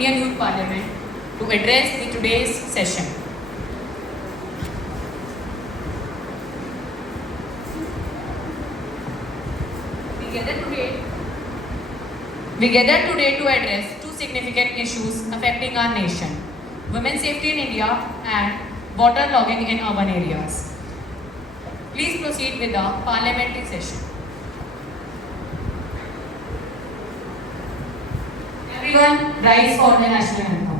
Indian Youth Parliament to address the today's session. We gather today to address two significant issues affecting our nation: women's safety in India and water logging in urban areas. Please proceed with the parliamentary session. Everyone rise for the national anthem.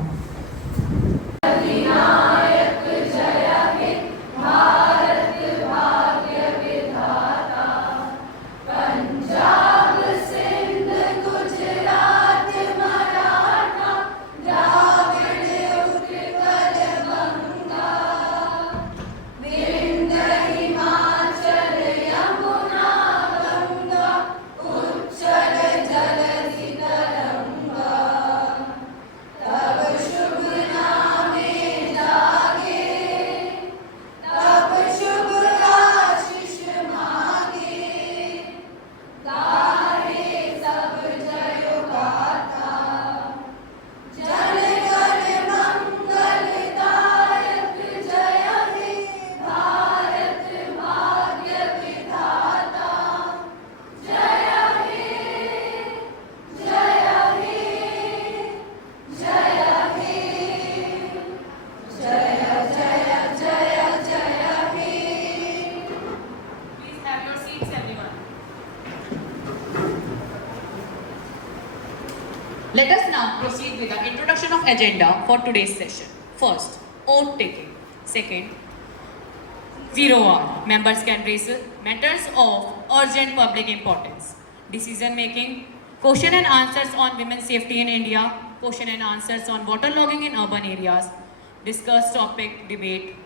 Let us now proceed with the introduction of agenda for today's session. First, oath taking. Second, 0 hour. Members can raise matters of urgent public importance. Decision making, question and answers on women's safety in India, question and answers on water logging in urban areas, discuss topic, debate,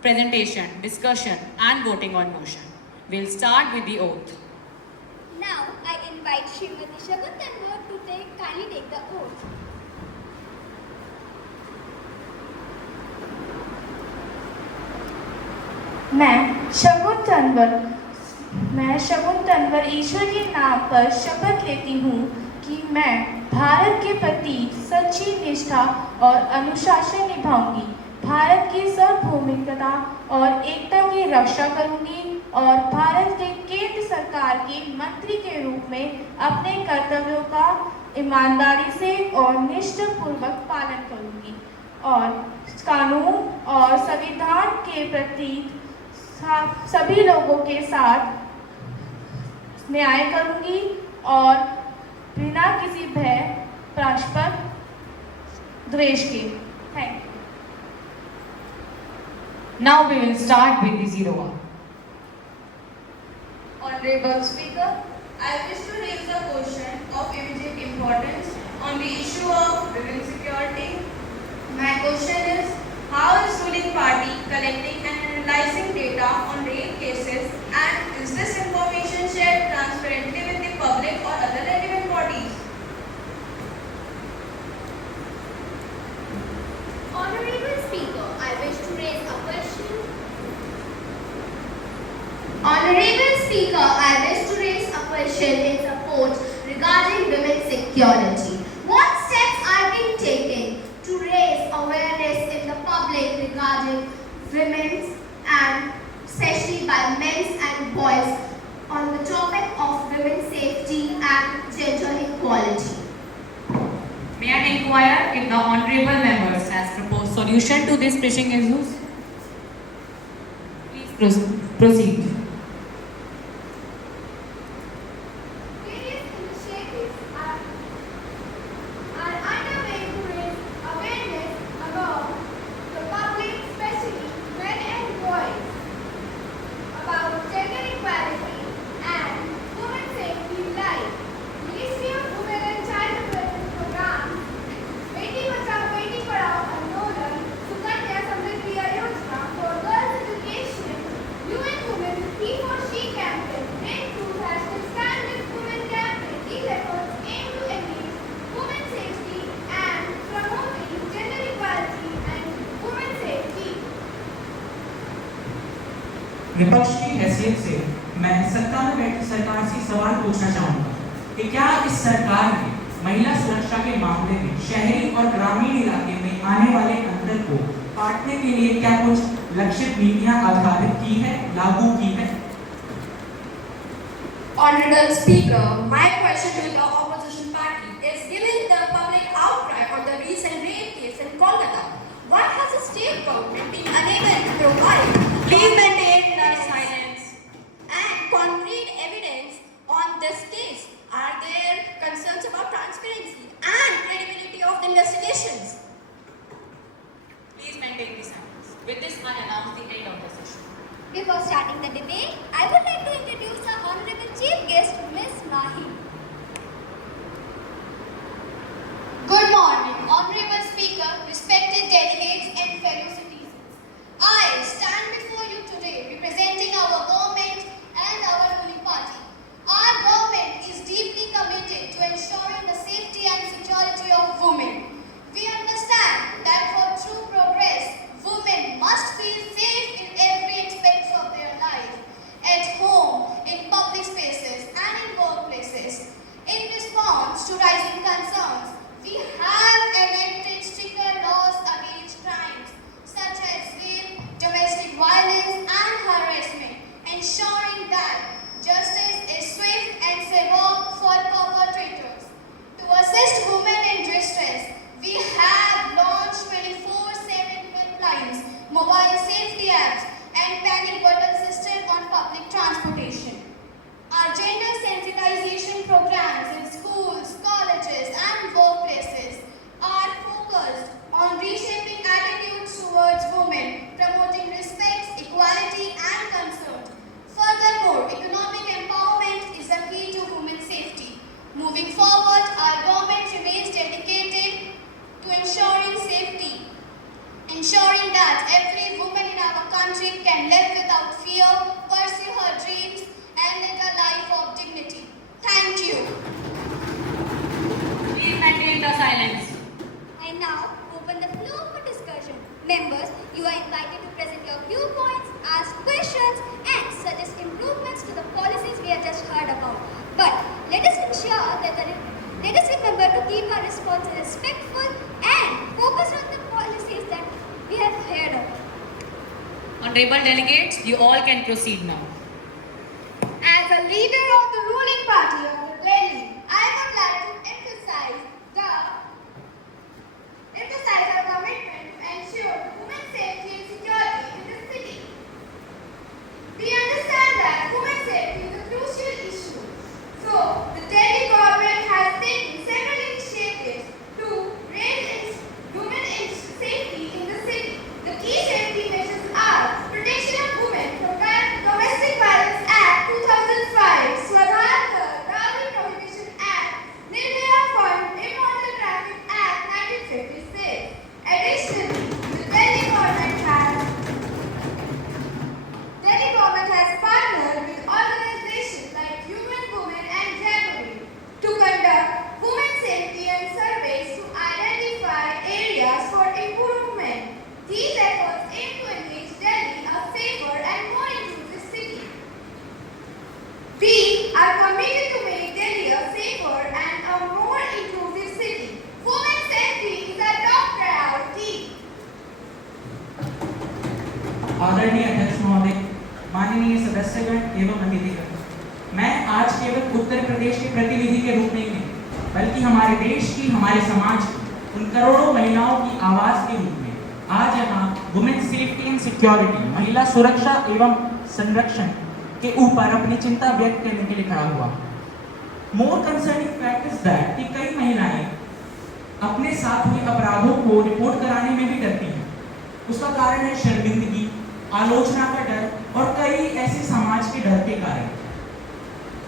presentation, discussion and voting on motion. We'll start with the oath. Now I invite Srimati Shagun Tanwar to kindly take the oath. मैं शगुन तंवर ईश्वर के नाम पर शपथ लेती हूँ कि मैं भारत के प्रति सच्ची निष्ठा और अनुशासन निभाऊंगी, भारत की सार्वभौमिकता और एकता की रक्षा करूंगी और भारत के केंद्र सरकार की मंत्री के रूप में अपने कर्तव्यों का ईमानदारी से और निष्ठापूर्वक पालन करूंगी और कानून और संविधान के प्रति सभी लोगों के साथ न्याय करूंगी और बिना किसी भय, पक्षपात, द्वेष के। Thank you. Now we will start with the 0 hour. Honorable Speaker, I wish to raise a question of immediate importance on the issue of women's security. My question is, how is ruling party collecting and analyzing data on rape cases, and is this information shared transparently with the public or other relevant bodies? Honorable Speaker, I wish to raise a question. Honorable Speaker, I wish to raise a question in support regarding women's security. What steps are being taken to raise awareness in the public regarding women's and especially by men and boys on the topic of women's safety and gender equality? May I inquire if the honorable members has proposed solution to these pressing issues? Please proceed. Various initiatives are underway to raise awareness among the public, especially men and boys, about gender equality and women's safety in life. Ministry of Women and Child Development Programs, Beti Bachao Beti Padhao Andolan, Sukanya Samriddhi Yojana for girls' education, UN Women He for She campaign, Breakthrough #Stand with Women campaign. These efforts aim to enhance women's safety and promoting gender equality and women's safety. विपक्ष की हैसियत से मैं सत्ता में बैठी सरकार से सवाल पूछना चाहूँगा कि क्या इस सरकार ने महिला सुरक्षा के मामले में शहरी और ग्रामीण इलाके में आने वाले अंतर को काटने के लिए क्या कुछ लक्षित नीतियां आधारित की है, लागू की है? Honorable Speaker, my question to the opposition party is, given the public outcry on the recent rape case in Kolkata, why has the state government been unable to provide Please maintain the silence. and concrete evidence on this case? Are there concerns about transparency and credibility of the investigations? Please maintain the silence. With this, I announce the end of the session. Before starting the debate, I would like to introduce our Honorable Chief Guest, Ms. Mahi. Good morning, Honorable Speaker, respected delegates and fellow citizens. I stand before you today representing our government and our ruling party. Our government is deeply committed to ensuring the safety and security of women. We understand that for true progress, women must feel safe in every aspect of their life, at home, in public spaces and in workplaces. In response to rising concerns, we have enacted stricter laws against crimes such as rape, domestic violence and harassment, ensuring that justice is swift and severe for perpetrators. To assist women in distress, we have launched 24/7 helplines, mobile safety apps and panic button system on public transportation. Our gender sensitization programs in schools, colleges and workplaces are focused on reshaping attitudes towards women, promoting respect, equality and concern. Furthermore, economic empowerment is a key to women's safety. Moving forward, our government remains dedicated to ensuring safety, ensuring that every woman in our country can live without fear, pursue her dreams and live a life of dignity. Thank you. Please maintain the silence. I now open the floor for discussion. Members, you are invited to present your viewpoints, ask questions, and suggest improvements to the policies we have just heard about. But let us remember to keep our responses respectful and focus on the policies that we have heard of. Honorable delegates, you all can proceed now. As a leader of the ruling party of the plenary, I would like to emphasize our commitment to ensure women's safety and security in the city. We understand that women's safety is a crucial issue. So, the Delhi government has taken several initiatives to raise women's safety in the city. The key safety measures are Protection of Women from Domestic Violence Act 2005, Swadhar Dowry Prohibition Act, Nirbhaya Fund Immoral Traffic Act 1956. Additionally, the Delhi government has partnered with organizations like Human Women and Jamboree to conduct women safety and surveys to identify areas for improvement. These efforts aim to make Delhi a safer and more inclusive city. We are committed to make Delhi a safer and a more inclusive city. Women's safety is our top priority. आदरणीय अध्यक्ष महोदय, माननीय सदस्यगण एवं अतिथिगण, मैं आज केवल उत्तर प्रदेश के प्रतिनिधि के रूप में ही नहीं, बल्कि हमारे देश की, हमारे समाज की उन करोड़ों महिलाओं की आवाज के रूप में आज यहाँ वुमेन सेफ्टी एंड सिक्योरिटी, महिला सुरक्षा एवं संरक्षण के ऊपर अपनी चिंता व्यक्त करने के लिए खड़ा हुआ। मोर कंसर्निंग फैक्ट इज दैट कि कई महिलाएं अपने साथ हुए अपराधों को रिपोर्ट कराने में भी डरती हैं। उसका कारण है शर्मिंदगी, आलोचना का डर और कई ऐसे समाज के डर के कारण।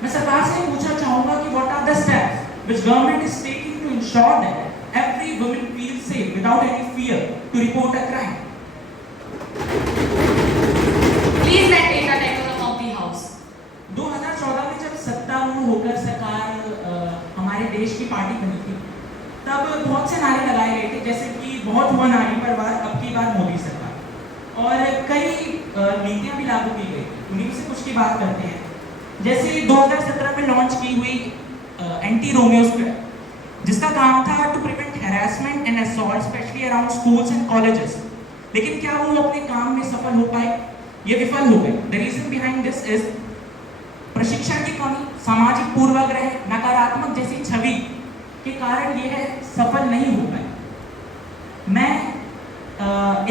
मैं सरकार से पूछना चाहूंगा कि what are the steps which government is taking to ensure that every woman feels safe without any fear to report a crime. Please maintain the decorum of the house. 2014 में जब सत्तारूढ़ होकर सरकार हमारे देश की पार्टी बनी थी, तब बहुत से नारे लगाए गए थे, जैसे कि बहुत हुआ नारी पर वार, अब की बार मोदी सरकार, और कई नीतियां भी लागू की गई। उन्हीं से कुछ की बात करते हैं। जैसे 2017 में लॉन्च की हुई एंटी रोमियो स्क्वाड, जिसका काम था to prevent harassment and assault specially around schools and colleges. लेकिन क्या वो अपने काम में सफल हो पाए? ये विफल हो गए। The reason behind this is प्रशिक्षण की कमी, सामाजिक पूर्वाग्रह, नकारात्मक जैसी छवि के कारण यह सफल नहीं हो पाए। मैं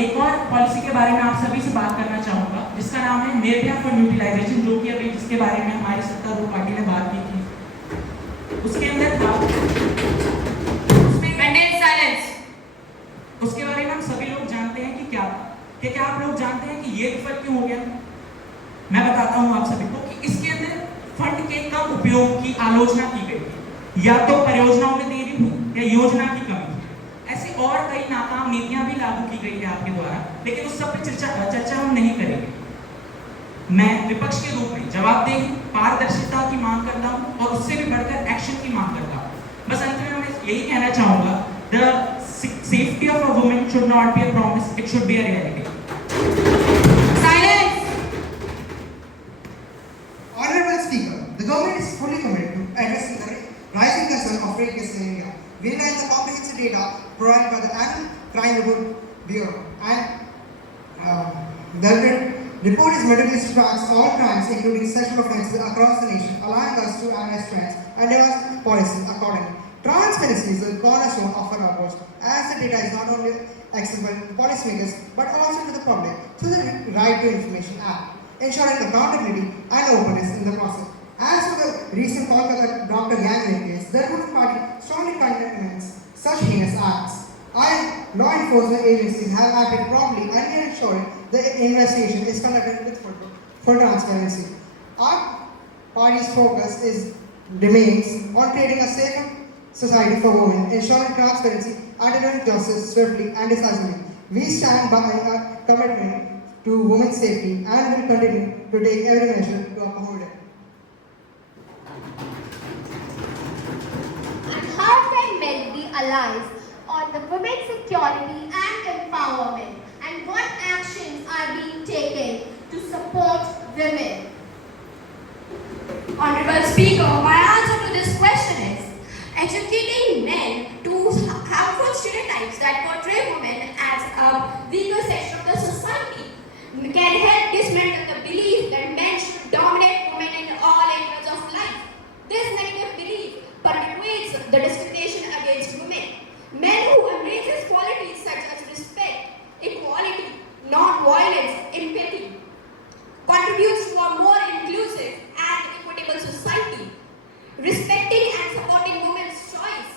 एक और पॉलिसी के बारे में आप सभी से बात करना चाहूँगा जिसका नाम है निर्भया फंड यूटिलाइजेशन, जो कि अभी जिसके बारे में हमारी सत्तारूढ़ पार्टी ने बात की थी। उसके अंदर था उसके बारे में हम सभी लोग जानते हैं कि क्या आप लोग जानते हैं कि ये विफल क्यों हो गया? मैं बताता हूँ आप सभी को कि इसके अंदर फंड के कम उपयोग की आलोचना की गई थी, या तो परियोजनाओं में देरी हुई या योजना की कमी थी। ऐसी और कई नाकाम नीतियां भी लागू की गई है आपके द्वारा, लेकिन उस सब पे चर्चा हम नहीं करेंगे। मैं विपक्ष के रूप में जवाबदेही, पारदर्शिता की मांग करता हूँ और उससे भी बढ़कर एक्शन की मांग करता हूँ। बस अंत में मैं यही कहना चाहूँगा, the safety of a woman should not be a promise, it should be a reality. Silence! Honorable Speaker, the government is fully committed to addressing the rising concern of rape cases in India. We rely on the comprehensive data provided by the Annual Crime Report Bureau, and the report is meticulously tracks all crimes, including sexual offences across the nation, allowing us to analyze trends and devise policies accordingly. Transparency is the cornerstone of our approach, as the data is not only accessible to policymakers but also to the public through the Right to Information Act, ensuring accountability and openness in the process. As for the recent Kolkata Dr. Ganguly case, the ruling party strongly condemns such heinous acts. Our law enforcement agencies have acted promptly and ensuring the investigation is conducted with full transparency. Our party's focus remains on creating a safer society for women, ensuring transparency and delivering justice swiftly and decisively. We stand by our commitment to women's safety and will continue to take every measure to uphold it. And how can men be allies on the women's security and empowerment? And what actions are being taken to support women? Honorable Speaker, my answer to this question is educating men to harmful stereotypes that portray women as a weaker section of the society can help dismantle the belief that men should dominate women in all areas of life. This negative belief perpetuates the discrimination against women. Men who embraces qualities such as respect, equality, non-violence, empathy, contributes to a more inclusive and equitable society. Respecting and supporting women's choice,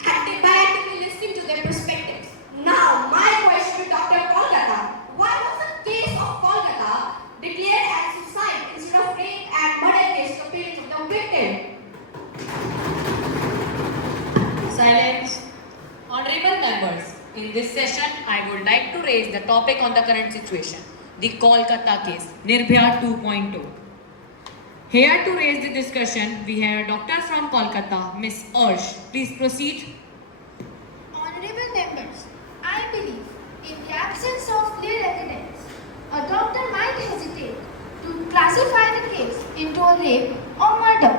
acting by actively listening to their perspectives. Now, my question to Dr. Kolkata: why was the case of Kolkata declared as suicide instead of rape and murder case to the parents of the victim? Silence. Honorable members, in this session, I would like to raise the topic on the current situation, the Kolkata case, Nirbhaya 2.0. Here to raise the discussion, we have a doctor from Kolkata, Miss Ursh. Please proceed. Honorable members, I believe in the absence of clear evidence, a doctor might hesitate to classify the case into a rape or murder.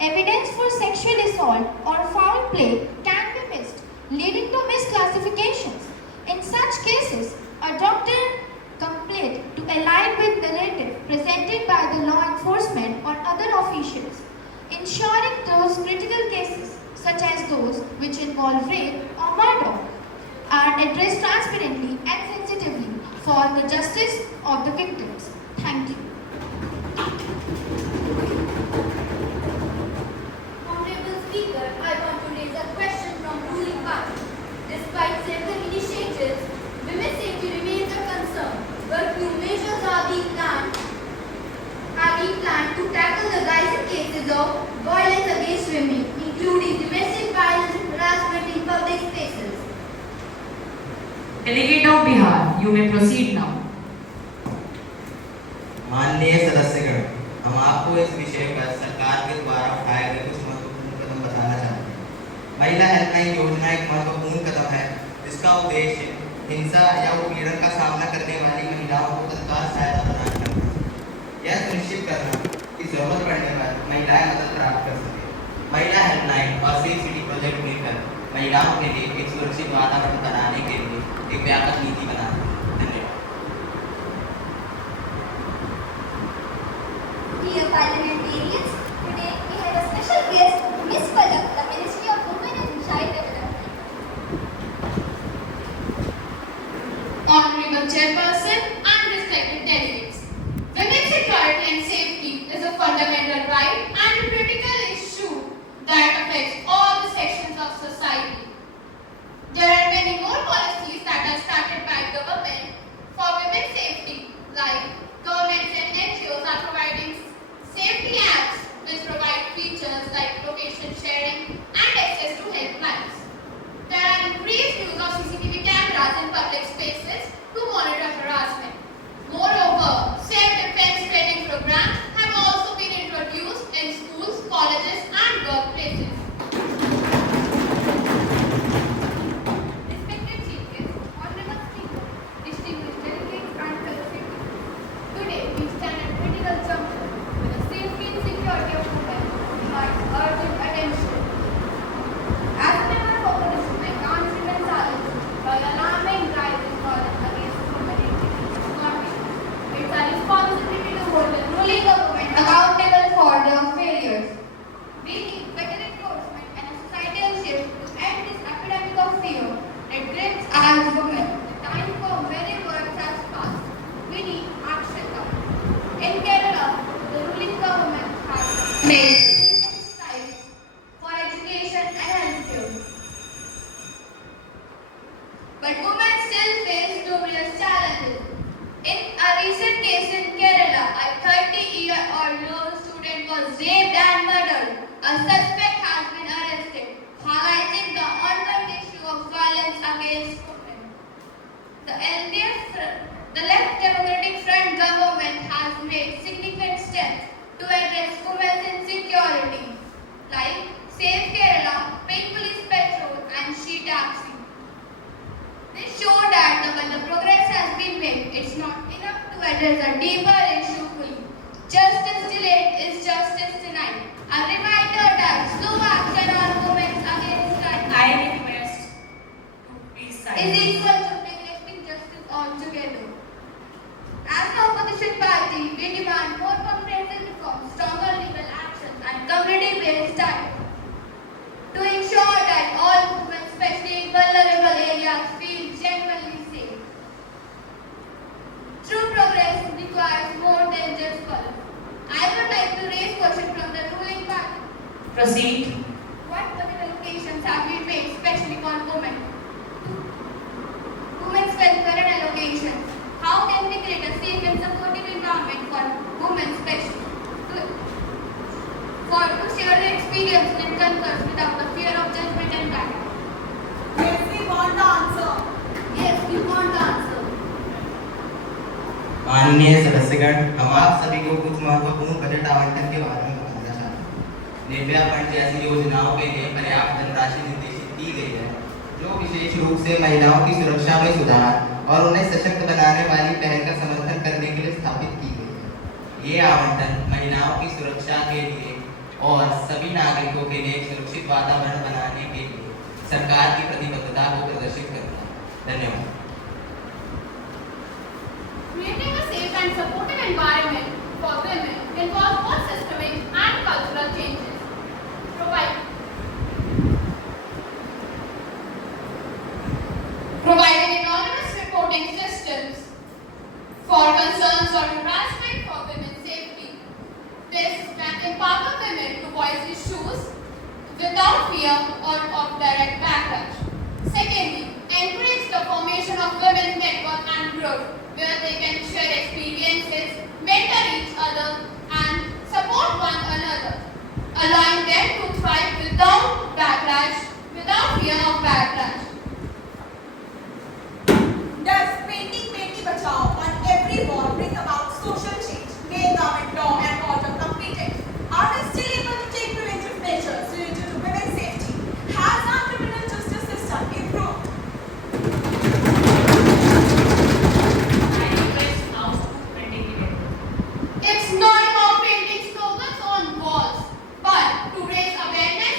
Evidence for sexual assault or foul play can be missed, leading to misclassifications. In such cases, a doctor complaint to align with the narrative presented by the law enforcement or other officials, ensuring those critical cases, such as those which involve rape or murder, are addressed transparently and sensitively for the justice of the victims. Thank you. Honorable Speaker, I want to raise a question from ruling party. Despite several initiatives, women's safety remains a concern. But new measures are being planned to tackle the rising cases of violence against women, including domestic violence and harassment in public spaces. Delegate of Bihar, you may proceed now. माननीय सदस्यगण, हम आपको इस विषय पर सरकार के द्वारा उठाए गए कुछ महत्वपूर्ण कदम बताना चाहते हैं। महिला हेल्पलाइन योजना एक महत्वपूर्ण कदम है जिसका उद्देश्य हिंसा या उत्पीड़न का सामना करने वाली महिलाओं को तत्काल सहायता प्रदान करना है। यह सुनिश्चित करना कि जरूरत पड़ने पर महिलाएं मदद प्राप्त कर सकें। महिला हेल्पलाइन और सेफ सिटी प्रोजेक्ट मिलकर महिलाओं के लिए एक सुरक्षित वातावरण बनाने के लिए एक व्यापक नीति बनाते हैं। धन्यवाद। Dear parliamentarians, today we have a special guest, Miss Palak, the Ministry of Women and Child Development. Honorable Chairperson and respected delegates, women's security and safety is a fundamental right and a critical issue that affects all the sections of society. There are many more policies that are started by government for women's safety, like governments and NGOs are providing safety apps which provide features like location sharing and access to helplines. There are increased use of CCTV cameras in public spaces to monitor harassment. Moreover, self-defense training programs have also been introduced in schools, colleges and workplaces. Respected Chief Guest, Honorable Speaker, distinguished delegates and fellow citizens, today we stand at critical juncture where the safety and security of women demands urgent attention. As a member of opposition, I can't remain silent while alarming rise in violence against women in Indian economy. It's our responsibility to hold the ruling government accountable for their failures. We need better enforcement and a societal shift to end this epidemic of fear that grips our women. The time for many words has passed. We need action now. In Kerala, the ruling government has made significant strides for education and healthcare. But women still face numerous challenges. In a recent case in Kerala, a 30-year-old student was raped and murdered. A suspect has been arrested, highlighting the ongoing issue of violence against women. The Left Democratic Front government has made significant steps to address women's insecurity, like Safe Kerala, Pink Police Patrol, and She Taxi. This show that while the progress has been made, it's not enough to address a deeper issue fully. Justice delayed is justice denied. A reminder that slow action on women against crime I request to please is silence. equal to neglecting justice altogether. As an opposition party, we demand more comprehensive reforms, stronger legal actions, and community-based targets to ensure that all women, especially in vulnerable areas, feel genuinely safe. True progress requires more than just policy. I would like to raise question from the ruling party. Proceed. What budget allocations have been made, especially for women? Women's welfare and allocations. How can we create a safe and supportive environment for women, especially to share their experience and converse without the fear of judgment and backlash? Yes, we want the answer. Yes, we want the answer. माननीय सदस्यगण, हम आप सभी को कुछ महत्वपूर्ण budget आवंटन के बारे में बताना चाहते हैं। निर्भया फंड जैसी योजनाओं के लिए पर्याप्त धनराशि निर्देशित की गई है, जो विशेष रूप से महिलाओं की सुरक्षा में सुधार और उन्हें सशक्त बनाने वाली पहल का समर्थन करने के लिए स्थापित की गई है। ये आवंटन महिलाओं की सुरक्षा के लिए और सभी नागरिकों के लिए एक सुरक्षित वातावरण बनाने के लिए सरकार की प्रतिबद्धता को प्रदर्शित करता है। धन्यवाद। Creating a safe and supportive environment for women involves both systemic and cultural changes. Providing anonymous reporting systems for concerns or harassment for women's safety. This can empower women to voice issues without fear or of direct backlash. Secondly, encourage the formation of women's network and groups where they can share experiences, mentor each other, and support one another, allowing them to thrive without fear of backlash. Does painting Beti Bachao on every wall bring about social change? May government law and order completed. Are we still able to take preventive measures related to women's safety? Has our criminal justice system improved? I request House to maintain the debate. It's not about painting slogans on walls, but to raise awareness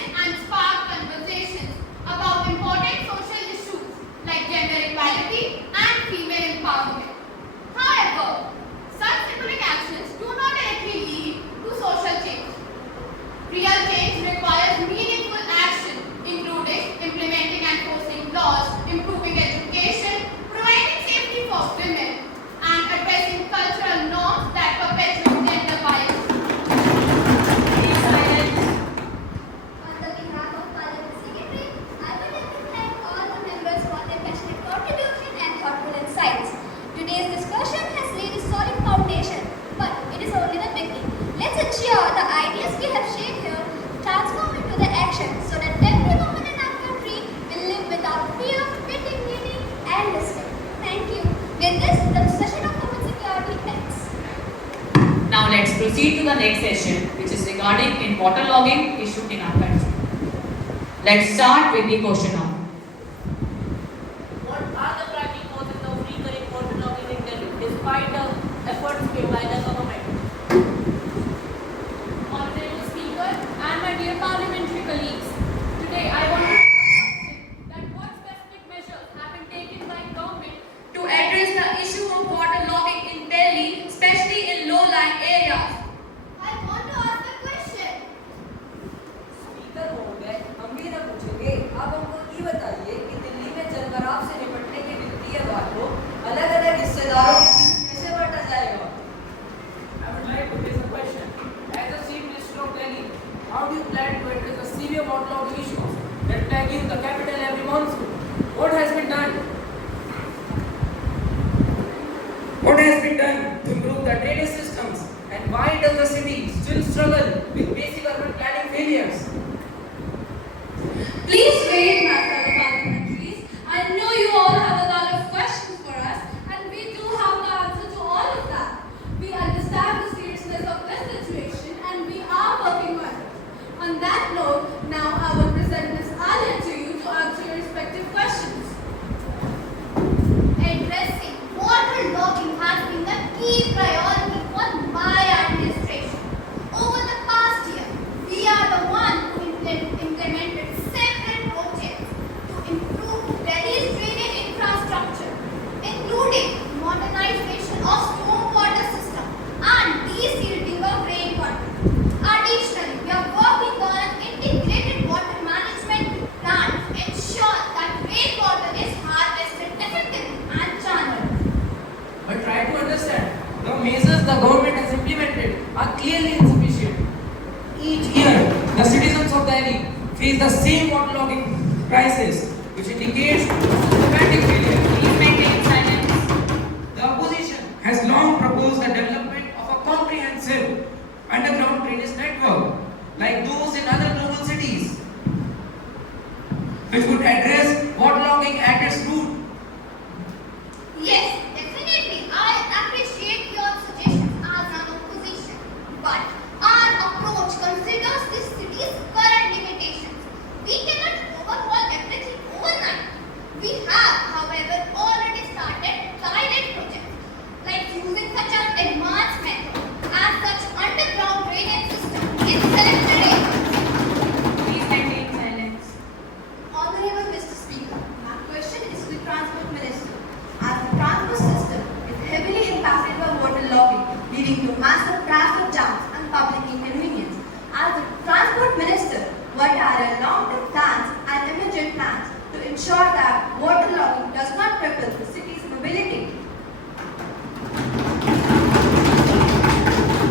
With this, the session of women security ends. Now let's proceed to the next session, which is regarding in waterlogging issued in our country. Let's start with the question now. What are the practical causes of recurring waterlogging in Delhi, despite the efforts made by the government? Honorable Speaker and my dear parliamentary colleagues, today I want to ask that what specific measures have been taken by government To address the issue of waterlogging in Delhi, especially in low-lying areas. I want to ask a question. Speaker महोदय, हम भी ना पूछेंगे। आप हमको ये बताइए कि दिल्ली में जलभराव से निपटने के वित्तीय भार को अलग-अलग हिस्सेदारों के बीच कैसे बांटा जाएगा? I would like to raise a question. As the Chief Minister of Delhi, how do you plan to address the severe waterlogging issues that plague the capital every monsoon? What has been done? What has been done to improve the drainage systems, and why does the city still struggle with basic urban planning failures? Please wait, my fellow parliamentaries. I know you all have a lot of questions for us, and we do have the answer to all of that. We understand the seriousness of this situation, and we are working on it. On that note, now I will present Ms. Alia to you to answer your respective questions. Addressing waterlogging has been the key priority for my administration. Over the past year, we are the one who implemented several projects to improve Delhi's drainage infrastructure, including modernization of stormwater system and desilting of rainwater. Additionally, we are working on an integrated water management plan to ensure that rainwater is harvested effectively and channeled. But try to understand, the measures the government has implemented are clearly insufficient. Each year, the citizens of Delhi face the same waterlogging crisis, which indicates systematic failure. Please maintain silence. The opposition has long proposed the development of a comprehensive underground drainage network, like those in other global cities, which would address waterlogging at its root. Yes, definitely. I appreciate your suggestions as an opposition. But our approach considers this city's current limitations. We cannot overhaul everything overnight. We have, however, already started pilot projects like using such an advanced method as such underground drainage system in selected areas. Please maintain silence. Honorable Mr. Speaker, my question is to the Transport Minister. As the transport system is heavily impacted by waterlogging, leading to massive traffic jams and public inconvenience. As the Transport Minister, what are your long-term plans and immediate plans to ensure that waterlogging does not cripple the city's mobility?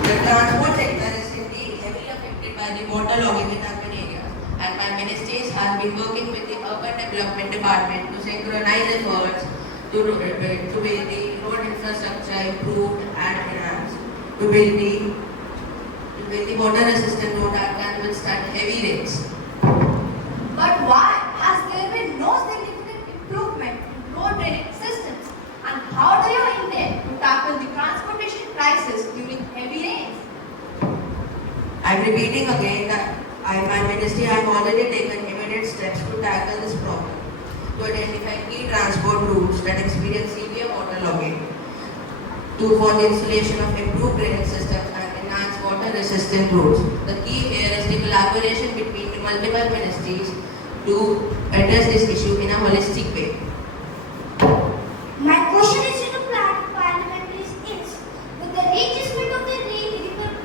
The transport sector is indeed heavily affected by the waterlogging in urban areas, and my ministries have been working with the Urban Development Department to synchronize efforts to make the road infrastructure improved and enhanced, to build the water-resistant road that can withstand heavy rains. But why has there been no significant improvement in road drainage systems? And how do you intend to tackle the transportation crisis during heavy rains? I am repeating again that my ministry have already taken immediate steps to tackle this problem, to identify key transport routes that experience severe waterlogging, for the installation of improved drainage systems and enhanced water-resistant roads. The key here is the collaboration between the multiple ministries to address this issue in a holistic way. My question is to the parliamentaries is, with the readjustment of the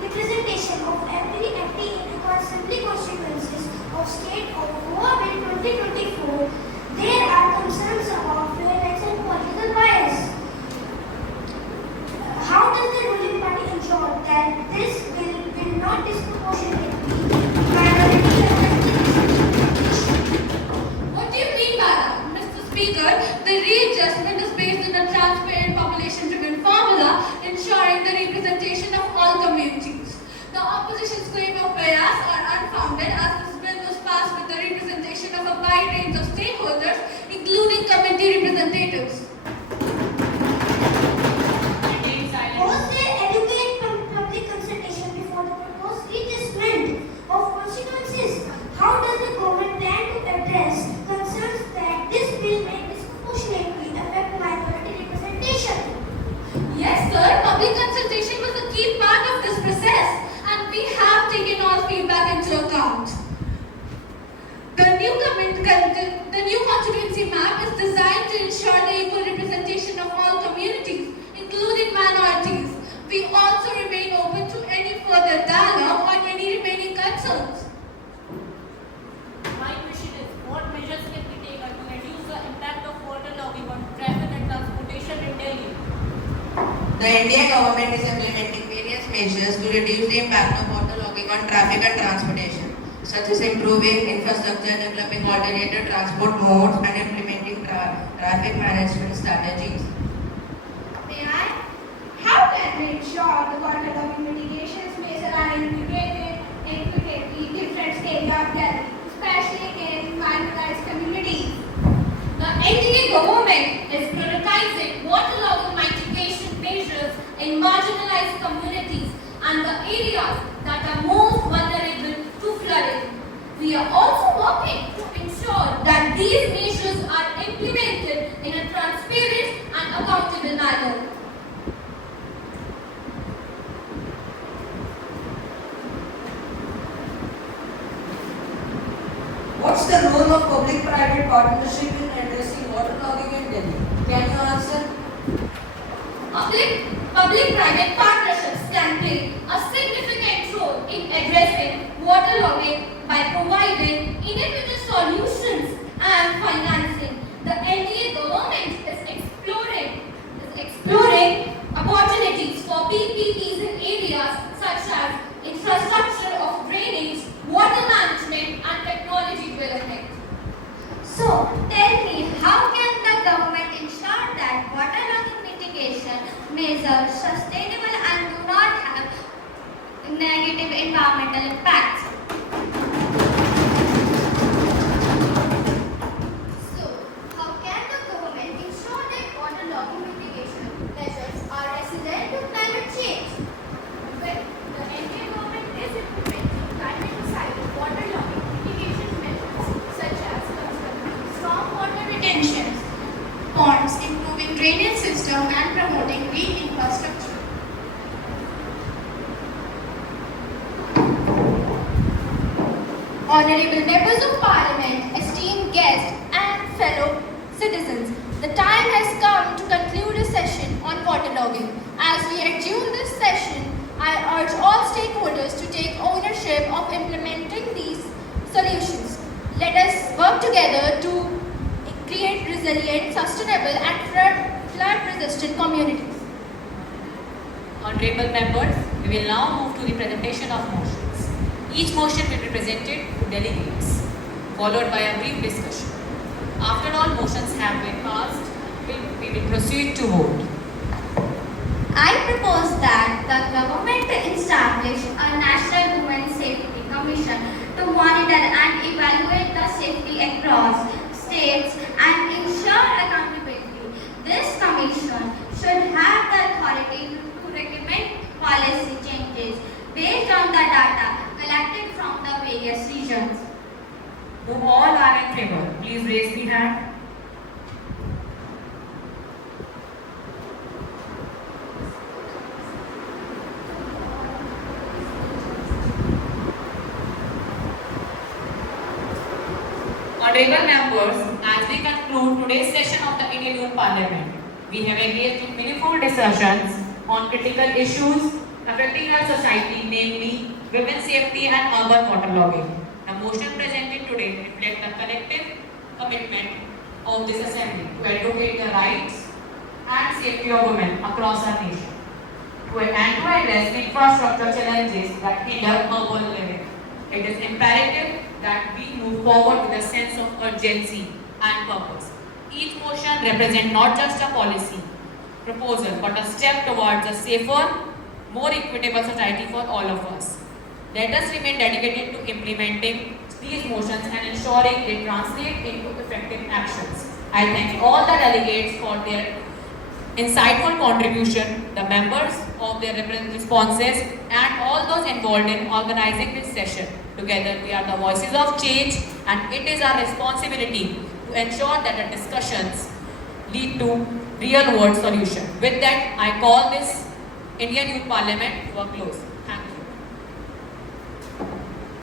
representation of every FT in the assembly constituencies of state of Goa in 2024, there are concerns about fairness and political bias. How does the ruling party ensure that this bill will not disproportionately minority What do you mean by that, Mr. Speaker? The readjustment is based on a transparent population-driven formula ensuring the representation of all communities. The opposition's claim of bias are unfounded as this bill was passed with the representation of a wide range of stakeholders, including community representatives. The Indian government is implementing various measures to reduce the impact of waterlogging on traffic and transportation, such as improving infrastructure, developing alternative transport modes, and implementing traffic management strategies. May I? How can we ensure the waterlogging mitigation measures are integrated equitably in different areas of Delhi, especially in marginalized communities? The NDA government is prioritizing waterlogging mitigation measures in marginalized communities and the areas that are most vulnerable to flooding. We are also working to ensure that these measures are implemented in a transparent and accountable manner. What's the role of public-private partnership in addressing waterlogging in Delhi? Can you answer? Public-private partnerships can play a significant role in addressing waterlogging by providing innovative solutions and financing. The NDA government is exploring opportunities for PPPs in areas such as infrastructure of drainage, water management, and technology development. So, tell me, how can the government ensure that waterlogging mitigation measures sustainable and do not have negative environmental impacts? So, how can the government ensure that waterlogging mitigation measures are resilient to climate change? Well, the Indian government is implementing climate-decided waterlogging mitigation measures such as constructing stormwater retention ponds, improving drainage system, and promoting green infrastructure. Honorable members of parliament, esteemed guests, and fellow citizens, the time has come to conclude a session on waterlogging. As we adjourn this session, I urge all stakeholders to take ownership of implementing these solutions. Let us work together to create resilient, sustainable, and flood-resistant communities. Honorable members, we will now move to the presentation of motions. Each motion will be presented to delegates, followed by a brief discussion. After all motions have been passed, we will proceed to vote. I propose that the government establish a National Women Safety Commission to monitor and evaluate the safety across states and ensure accountability. This commission should have the authority to recommend policy changes based on the data collected from the various regions. Who all are in favor, please raise the hand. Honorable members, as we conclude today's session of the Indian Youth Parliament, we have engaged in meaningful discussions on critical issues affecting our society, namely women's safety and urban waterlogging. The motion presented today reflects the collective commitment of this assembly to advocate the rights and safety of women across our nation and to address the infrastructure challenges that hinder urban living. It is imperative that we move forward with a sense of urgency and purpose. Each motion represents not just a policy proposal but a step towards a safer, more equitable society for all of us. Let us remain dedicated to implementing these motions and ensuring they translate into effective actions. I thank all the delegates for their insightful contribution, the members of their responses, and all those involved in organizing this session. Together, we are the voices of change, and it is our responsibility to ensure that the discussions lead to real-world solutions. With that, I call this Indian Youth Parliament to a close.